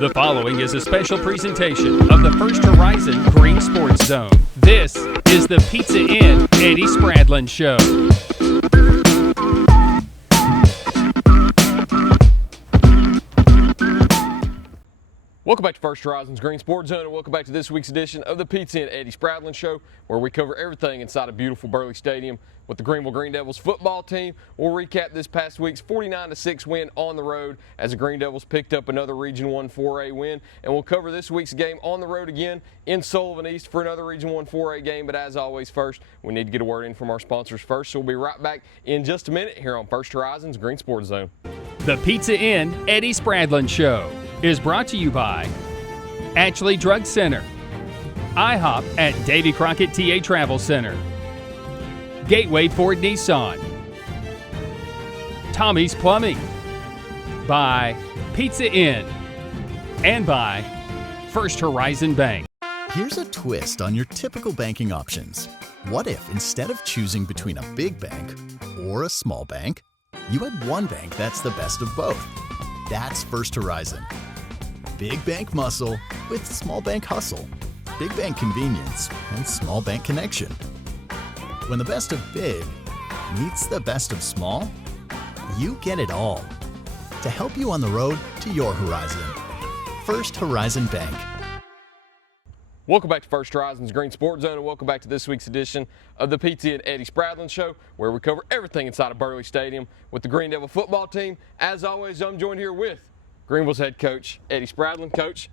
The following is a special presentation of the First Horizon Green Sports Zone. This is the Pizza Inn Eddie Spradlen Show. Welcome back to First Horizon's Green Sports Zone, and welcome back to this week's edition of the Pizza Inn Eddie Spradlen Show, where we cover everything inside of beautiful Burley Stadium with the Greeneville Green Devils football team. We'll recap this past week's 49-6 win on the road as the Green Devils picked up another Region 1 4A win, and we'll cover this week's game on the road again in Sullivan East for another Region 1 4A game. But as always, first, we need to get a word in from our sponsors first, so we'll be right back in just a minute here on First Horizon's Green Sports Zone. The Pizza Inn Eddie Spradlen Show is brought to you by Ashley Drug Center, IHOP at Davy Crockett TA Travel Center, Gateway Ford Nissan, Tommy's Plumbing, by Pizza Inn, and by First Horizon Bank. Here's a twist on your typical banking options. What if instead of choosing between a big bank or a small bank, you had one bank that's the best of both? That's First Horizon. Big bank muscle with small bank hustle. Big bank convenience and small bank connection. When the best of big meets the best of small, you get it all. To help you on the road to your horizon. First Horizon Bank. Welcome back to First Horizon's Green Sports Zone, and welcome back to this week's edition of the Pizza Inn Eddie Spradlen Show, where we cover everything inside of Burley Stadium with the Green Devil football team. As always, I'm joined here with Greenville's head coach, Eddie Spradlen. Coach,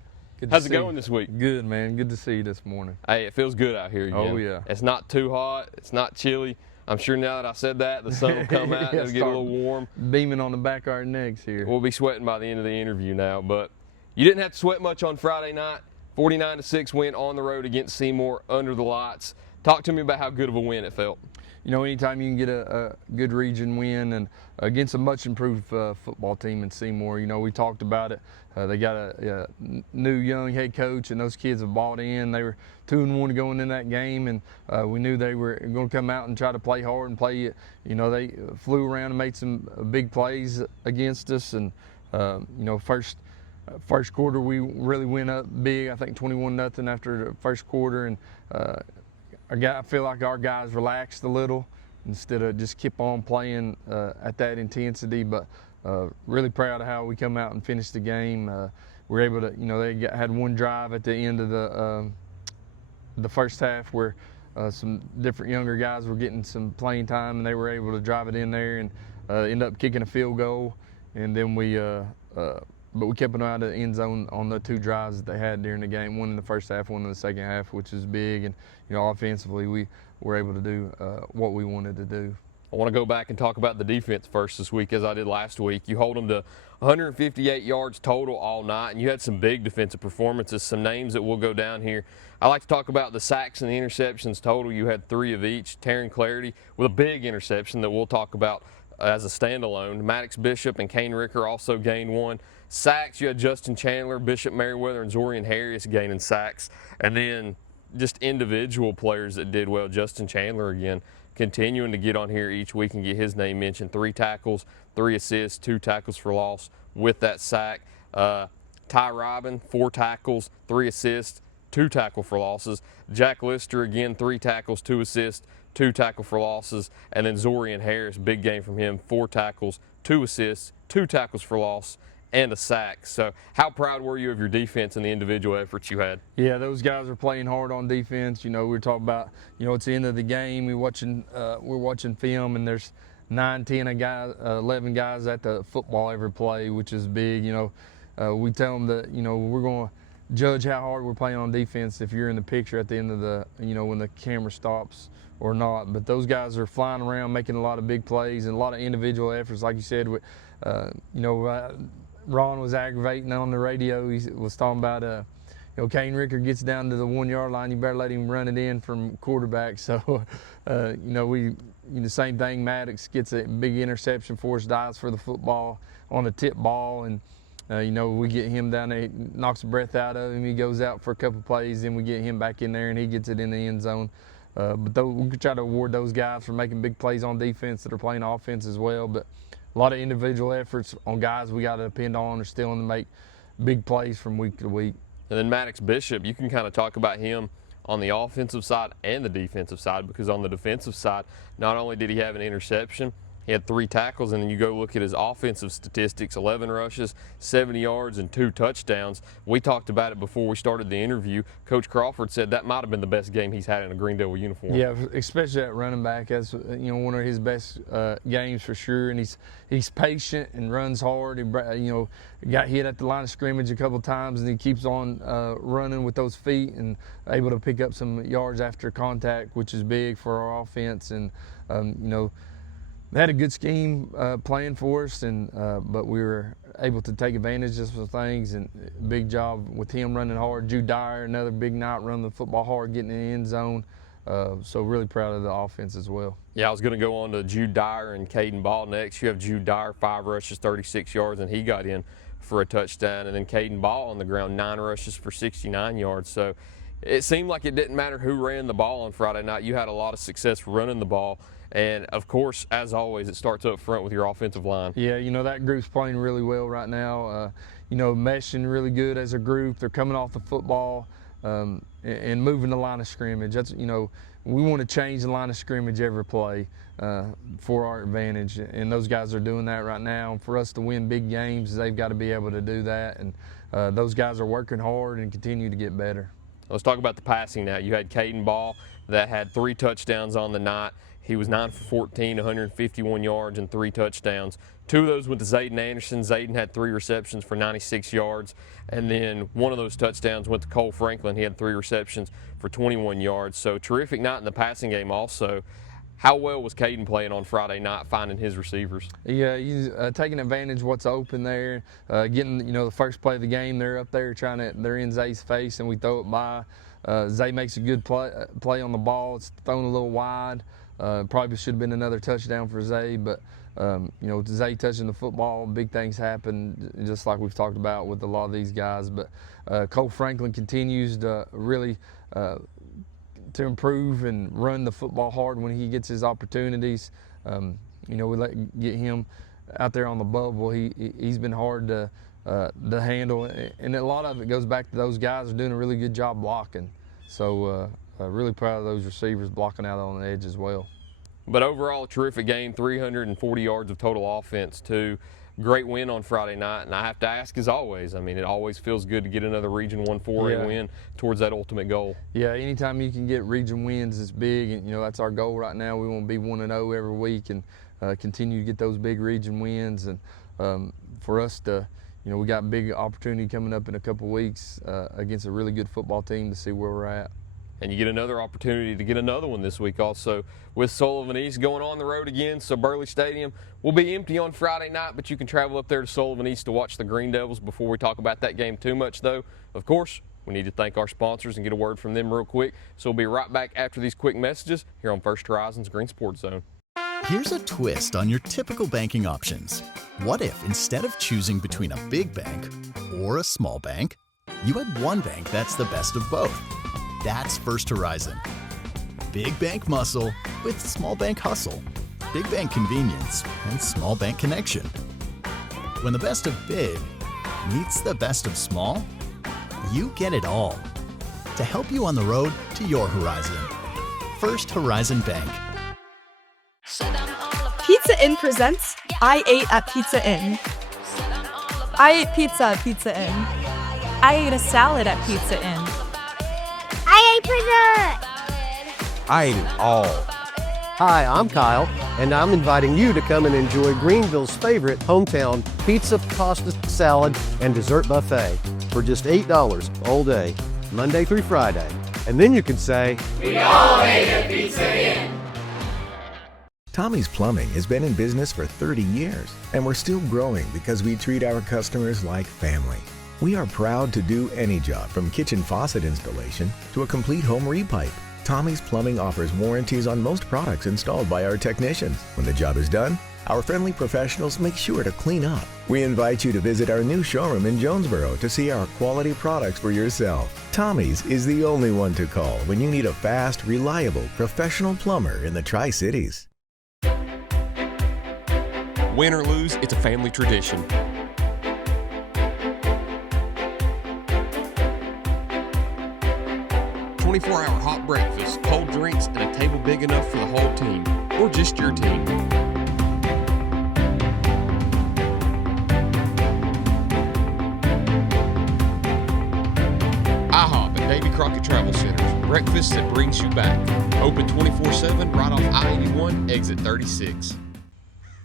how's it going this week? Good, man. Good to see you this morning. Hey, it feels good out here again. Oh, yeah. It's not too hot. It's not chilly. I'm sure now that I said that, the sun will come out. It'll get a little warm. Beaming on the back of our necks here. We'll be sweating by the end of the interview now. But you didn't have to sweat much on Friday night. 49-6 win on the road against Seymour under the lights. Talk to me about how good of a win it felt. You know, anytime you can get a good region win and against a much improved football team in Seymour, you know, we talked about it. They got a new young head coach, and those kids have bought in. They were 2-1 going in that game, and we knew they were going to come out and try to play hard and play. You know, they flew around and made some big plays against us, and you know, first quarter we really went up big. I think 21-0 after the first quarter, and I feel like our guys relaxed a little instead of just keep on playing at that intensity. But really proud of how we come out and finished the game. We were able to, you know, they had one drive at the end of the first half where some different younger guys were getting some playing time, and they were able to drive it in there and end up kicking a field goal. And then but we kept an eye to the end zone on the two drives that they had during the game, one in the first half, one in the second half, which is big. And, you know, offensively, we were able to do what we wanted to do. I want to go back and talk about the defense first this week, as I did last week. You hold them to 158 yards total all night, and you had some big defensive performances, some names that will go down here. I like to talk about the sacks and the interceptions total. You had 3 of each. Taryn Clarity with a big interception that we'll talk about as a standalone. Maddox Bishop and Kane Ricker also gained 1. Sacks, you had Justin Chandler, Bishop Merriweather, and Zorian Harris gaining sacks. And then just individual players that did well. Justin Chandler, again, continuing to get on here each week and get his name mentioned. 3 tackles, 3 assists, 2 tackles for loss with that sack. Ty Robin, 4 tackles, 3 assists, 2 tackle for losses. Jack Lister, again, 3 tackles, 2 assists, 2 tackle for losses. And then Zorian Harris, big game from him, 4 tackles, 2 assists, 2 tackles for loss, and a sack. So how proud were you of your defense and the individual efforts you had? Yeah, those guys are playing hard on defense. You know, we were talking about, you know, it's the end of the game. We're watching film, and there's 9, 10 11 guys at the football every play, which is big. You know, we tell them that, you know, we're going to judge how hard we're playing on defense if you're in the picture at the end of the, you know, when the camera stops or not. But those guys are flying around, making a lot of big plays and a lot of individual efforts. Like you said, you know, Ron was aggravating on the radio. He was talking about, you know, Kane Ricker gets down to the 1-yard line, you better let him run it in from quarterback. So, you know, the same thing. Maddox gets a big interception for us, dives for the football on a tip ball, and you know, we get him down there, he knocks the breath out of him. He goes out for a couple plays, then we get him back in there, and he gets it in the end zone. But we could try to award those guys for making big plays on defense that are playing offense as well. But a lot of individual efforts on guys we got to depend on are still to make big plays from week to week. And then Maddox Bishop, you can kind of talk about him on the offensive side and the defensive side, because on the defensive side, not only did he have an interception, he had 3 tackles, and then you go look at his offensive statistics, 11 rushes, 70 yards, and 2 touchdowns. We talked about it before we started the interview. Coach Crawford said that might have been the best game he's had in a Greendale uniform. Yeah, especially at running back. That's one of his best games for sure. And he's patient and runs hard. He got hit at the line of scrimmage a couple times, and he keeps on running with those feet and able to pick up some yards after contact, which is big for our offense. And they had a good scheme playing for us, but we were able to take advantage of some things, and big job with him running hard. Jude Dyer, another big night, running the football hard, getting in the end zone. So really proud of the offense as well. Yeah, I was going to go on to Jude Dyer and Caden Ball next. You have Jude Dyer, 5 rushes, 36 yards, and he got in for a touchdown. And then Caden Ball on the ground, 9 rushes for 69 yards. So it seemed like it didn't matter who ran the ball on Friday night. You had a lot of success running the ball. And, of course, as always, it starts up front with your offensive line. Yeah, that group's playing really well right now. Meshing really good as a group. They're coming off the football and moving the line of scrimmage. That's, we want to change the line of scrimmage every play for our advantage. And those guys are doing that right now. And for us to win big games, they've got to be able to do that. And those guys are working hard and continue to get better. Let's talk about the passing now. You had Caden Ball that had 3 touchdowns on the night. He was 9 for 14, 151 yards, and 3 touchdowns. 2 of those went to Zayden Anderson. Zayden had 3 receptions for 96 yards. And then 1 of those touchdowns went to Cole Franklin. He had 3 receptions for 21 yards. So terrific night in the passing game also. How well was Caden playing on Friday night, finding his receivers? Yeah, he's taking advantage of what's open there, getting, the first play of the game. They're up there they're in Zay's face, and we throw it by. Zay makes a good play on the ball. It's thrown a little wide. Probably should have been another touchdown for Zay, but with Zay touching the football, big things happen, just like we've talked about with a lot of these guys. But Cole Franklin continues to really to improve and run the football hard when he gets his opportunities. We get him out there on the bubble. He's been hard to handle, and a lot of it goes back to those guys are doing a really good job blocking. So really proud of those receivers blocking out on the edge as well. But overall, a terrific game, 340 yards of total offense too. Great win on Friday night, and I have to ask as always, it always feels good to get another Region 1 4A win towards that ultimate goal. Yeah, anytime you can get region wins is big, and that's our goal right now. We want to be 1-0 every week and continue to get those big region wins. And for us to, we got a big opportunity coming up in a couple weeks against a really good football team to see where we're at. And you get another opportunity to get another one this week also with Sullivan East going on the road again. So Burley Stadium will be empty on Friday night, but you can travel up there to Sullivan East to watch the Green Devils. Before we talk about that game too much though, of course, we need to thank our sponsors and get a word from them real quick. So we'll be right back after these quick messages here on First Horizon's Green Sports Zone. Here's a twist on your typical banking options. What if instead of choosing between a big bank or a small bank, you had one bank that's the best of both? That's First Horizon. Big bank muscle with small bank hustle. Big bank convenience and small bank connection. When the best of big meets the best of small, you get it all. To help you on the road to your horizon. First Horizon Bank. Pizza Inn presents I Ate at Pizza Inn. I ate pizza at Pizza Inn. I ate a salad at Pizza Inn. I ate pizza! I ate it all. Hi, I'm Kyle, and I'm inviting you to come and enjoy Greeneville's favorite hometown pizza, pasta, salad, and dessert buffet for just $8 all day, Monday through Friday. And then you can say, we all ate at Pizza Inn. Tommy's Plumbing has been in business for 30 years, and we're still growing because we treat our customers like family. We are proud to do any job from kitchen faucet installation to a complete home repipe. Tommy's Plumbing offers warranties on most products installed by our technicians. When the job is done, our friendly professionals make sure to clean up. We invite you to visit our new showroom in Jonesboro to see our quality products for yourself. Tommy's is the only one to call when you need a fast, reliable, professional plumber in the Tri-Cities. Win or lose, it's a family tradition. 24-hour hot breakfast, cold drinks, and a table big enough for the whole team, or just your team. IHOP at Davy Crockett Travel Center. Breakfast that brings you back. Open 24/7 right off I-81, exit 36.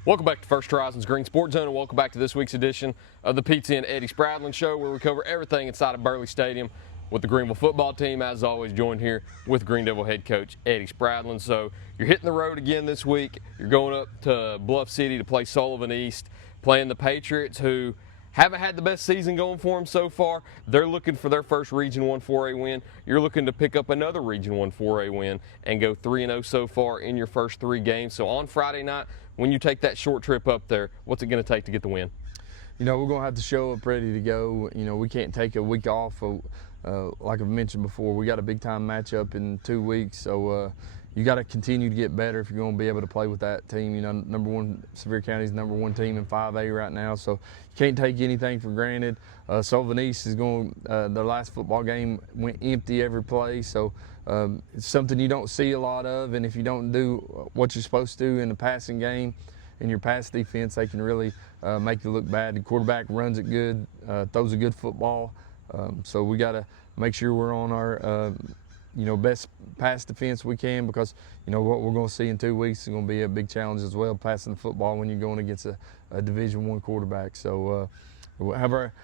Welcome back to First Horizon's Green Sports Zone, and welcome back to this week's edition of the Pizza and Eddie Spradlen Show, where we cover everything inside of Burley Stadium with the Greeneville football team. As always, joined here with Greeneville head coach Eddie Spradlen. So you're hitting the road again this week. You're going up to Bluff City to play Sullivan East, playing the Patriots, who haven't had the best season going for them so far. They're looking for their first Region 1 4A win. You're looking to pick up another Region 1 4A win and go 3-0 so far in your first 3 games. So on Friday night, when you take that short trip up there, what's it going to take to get the win? You know, we're going to have to show up ready to go. You know, we can't take a week off. Like I've mentioned before, we got a big-time matchup in 2 weeks. So you got to continue to get better if you're going to be able to play with that team. You know, Sevier County's #1 team in 5A right now, so you can't take anything for granted. Sullivan East is going, their last football game went empty every play, so it's something you don't see a lot of, and if you don't do what you're supposed to do in the passing game, in your pass defense, they can really make you look bad. The quarterback runs it good, throws a good football, so we got to make sure we're on our best pass defense we can, because what we're going to see in 2 weeks is going to be a big challenge as well, passing the football when you're going against a Division I quarterback. So we'll have our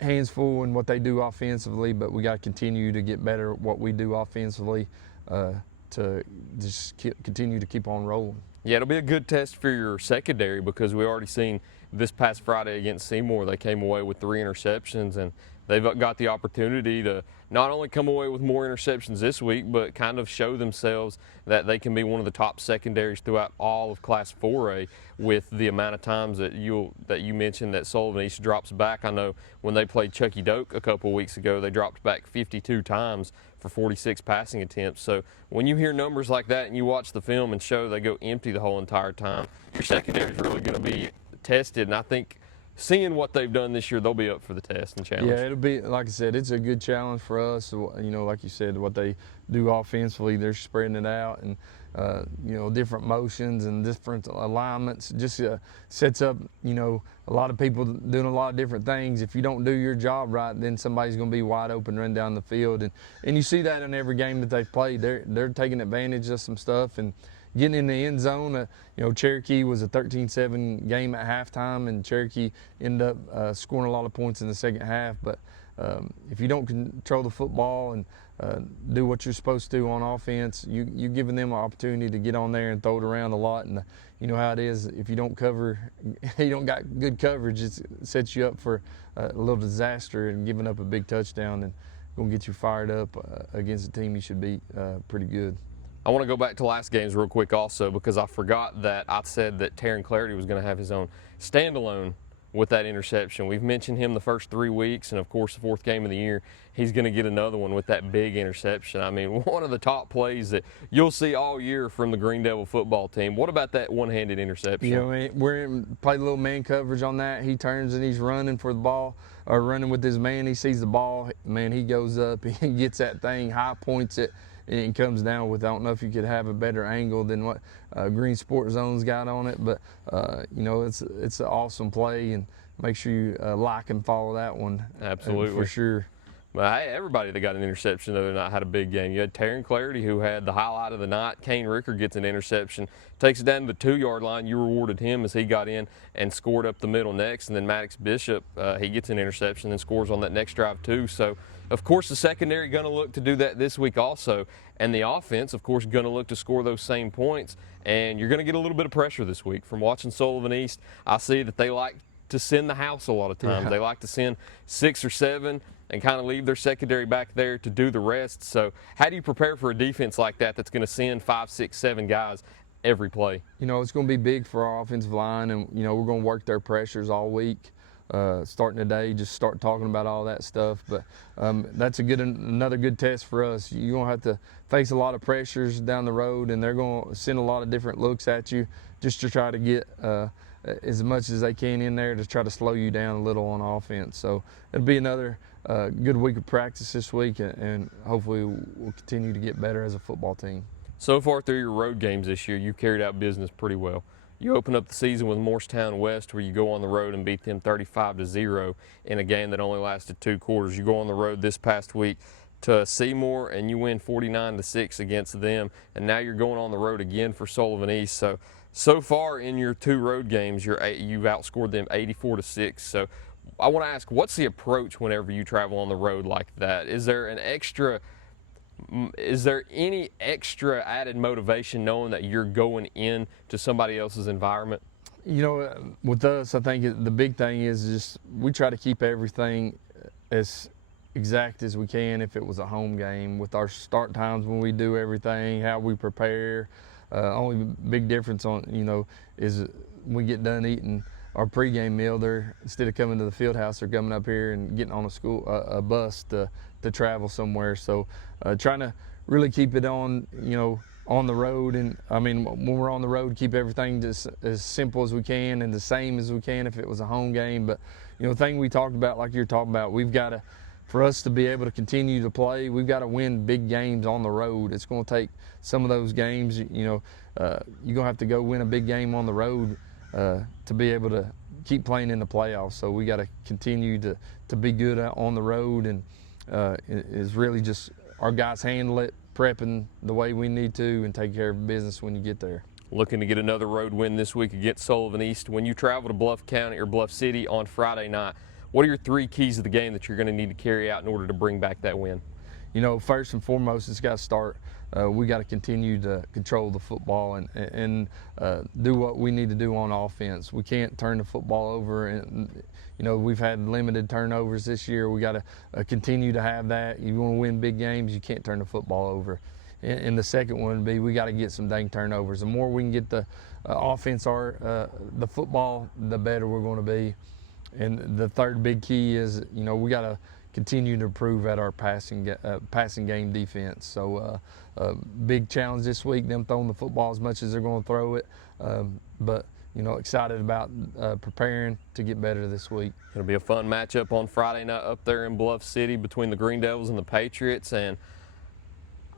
hands full in what they do offensively, but we got to continue to get better at what we do offensively to just continue to keep on rolling. Yeah, it'll be a good test for your secondary, because we already seen this past Friday against Seymour, they came away with 3 interceptions, and they've got the opportunity to not only come away with more interceptions this week, but kind of show themselves that they can be one of the top secondaries throughout all of Class 4A with the amount of times that you mentioned that Sullivan East drops back. I know when they played Chucky Doak a couple weeks ago, they dropped back 52 times for 46 passing attempts. So when you hear numbers like that and you watch the film and show they go empty the whole entire time, your secondary is really going to be tested, and I think seeing what they've done this year, they'll be up for the test and challenge. Yeah, it'll be, like I said, it's a good challenge for us. Like you said, what they do offensively, they're spreading it out, and different motions and different alignments. Just sets up, a lot of people doing a lot of different things. If you don't do your job right, then somebody's going to be wide open, run down the field, and you see that in every game that they've played. They're taking advantage of some stuff and getting in the end zone. Cherokee was a 13-7 game at halftime, and Cherokee ended up scoring a lot of points in the second half. But if you don't control the football and do what you're supposed to on offense, you're giving them an opportunity to get on there and throw it around a lot. And you know how it is, if you don't cover, you don't got good coverage, it sets you up for a little disaster, and giving up a big touchdown and going to get you fired up against a team you should beat pretty good. I want to go back to last games real quick also, because I forgot that I said that Taryn Clarity was going to have his own standalone with that interception. We've mentioned him the first 3 weeks, and of course the 4th game of the year, he's going to get another one with that big interception. I mean, one of the top plays that you'll see all year from the Greeneville football team. What about that one-handed interception? We're playing a little man coverage on that. He turns and he's running for the ball, or running with his man. He sees the ball, man, he goes up, he gets that thing, high points it, and comes down with, I don't know if you could have a better angle than what Green Sport Zone's got on it, but it's an awesome play, and make sure you like and follow that one. Absolutely. For sure. Well, hey, everybody that got an interception the other night had a big game. You had Taryn Clarity, who had the highlight of the night. Kane Ricker gets an interception, takes it down to the 2-yard line. You rewarded him as he got in and scored up the middle next. And then Maddox Bishop, he gets an interception and scores on that next drive too. So, of course, the secondary going to look to do that this week also. And the offense, of course, going to look to score those same points. And you're going to get a little bit of pressure this week. From watching Sullivan East, I see that they like to send the house a lot of times. Yeah. They like to send 6 or 7 and kind of leave their secondary back there to do the rest. So how do you prepare for a defense like that that's going to send 5, 6, 7 guys every play? It's going to be big for our offensive line, and we're going to work their pressures all week. Starting today, just start talking about all that stuff. But that's another good test for us. You're going to have to face a lot of pressures down the road, and they're going to send a lot of different looks at you just to try to get as much as they can in there to try to slow you down a little on offense. So it'll be another good week of practice this week, and hopefully we'll continue to get better as a football team. So far through your road games this year, you've carried out business pretty well. You open up the season with Morristown West, where you go on the road and beat them 35-0 in a game that only lasted 2 quarters. You go on the road this past week to Seymour and you win 49-6 against them, and now you're going on the road again for Sullivan East. So far in your 2 road games, you've outscored them 84-6. So I want to ask, what's the approach whenever you travel on the road like that? Is there any extra added motivation knowing that you're going in to somebody else's environment? You know, with us, I think the big thing is just we try to keep everything as exact as we can if it was a home game, with our start times when we do everything, how we prepare. Only big difference is when we get done eating our pregame meal, instead of coming to the field house, they're coming up here and getting on a bus to travel somewhere. So trying to really keep it on the road. And I mean, when we're on the road, keep everything just as simple as we can and the same as we can if it was a home game. But the thing we talked about, like you're talking about, for us to be able to continue to play, we've got to win big games on the road. It's going to take some of those games, you're going to have to go win a big game on the road to be able to keep playing in the playoffs. So we got to continue to be good on the road, and is really just our guys handle it, prepping the way we need to, and take care of business when you get there. Looking to get another road win this week against Sullivan East. When you travel to Bluff County or Bluff City on Friday night, what are your 3 keys of the game that you're going to need to carry out in order to bring back that win? First and foremost, it's got to start. We got to continue to control the football and do what we need to do on offense. We can't turn the football over, and we've had limited turnovers this year. We got to continue to have that. You want to win big games, you can't turn the football over. And the second one would be, we got to get some dang turnovers. The more we can get the offense the football, the better we're going to be. And the third big key is, we got to continue to improve at our passing game defense. So big challenge this week, them throwing the football as much as they're going to throw it. But excited about preparing to get better this week. It'll be a fun matchup on Friday night up there in Bluff City between the Green Devils and the Patriots. And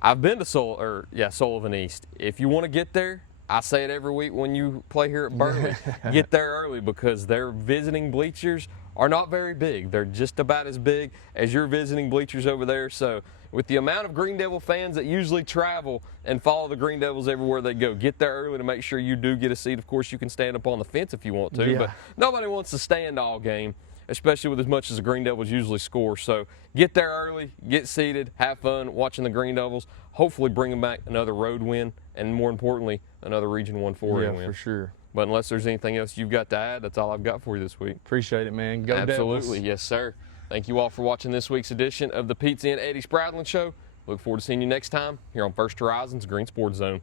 I've been to Sullivan East. If you want to get there, I say it every week when you play here at Burley, get there early, because their visiting bleachers are not very big. They're just about as big as your visiting bleachers over there. So with the amount of Green Devil fans that usually travel and follow the Green Devils everywhere they go, get there early to make sure you do get a seat. Of course, you can stand up on the fence if you want to, but nobody wants to stand all game, especially with as much as the Green Devils usually score. So get there early, get seated, have fun watching the Green Devils, hopefully bringing back another road win, and more importantly, another Region 1-4 win. Yeah, for sure. But unless there's anything else you've got to add, that's all I've got for you this week. Appreciate it, man. Go Absolutely. Devils. Yes, sir. Thank you all for watching this week's edition of the Pizza and Eddie Spradlen Show. Look forward to seeing you next time here on First Horizon's Green Sports Zone.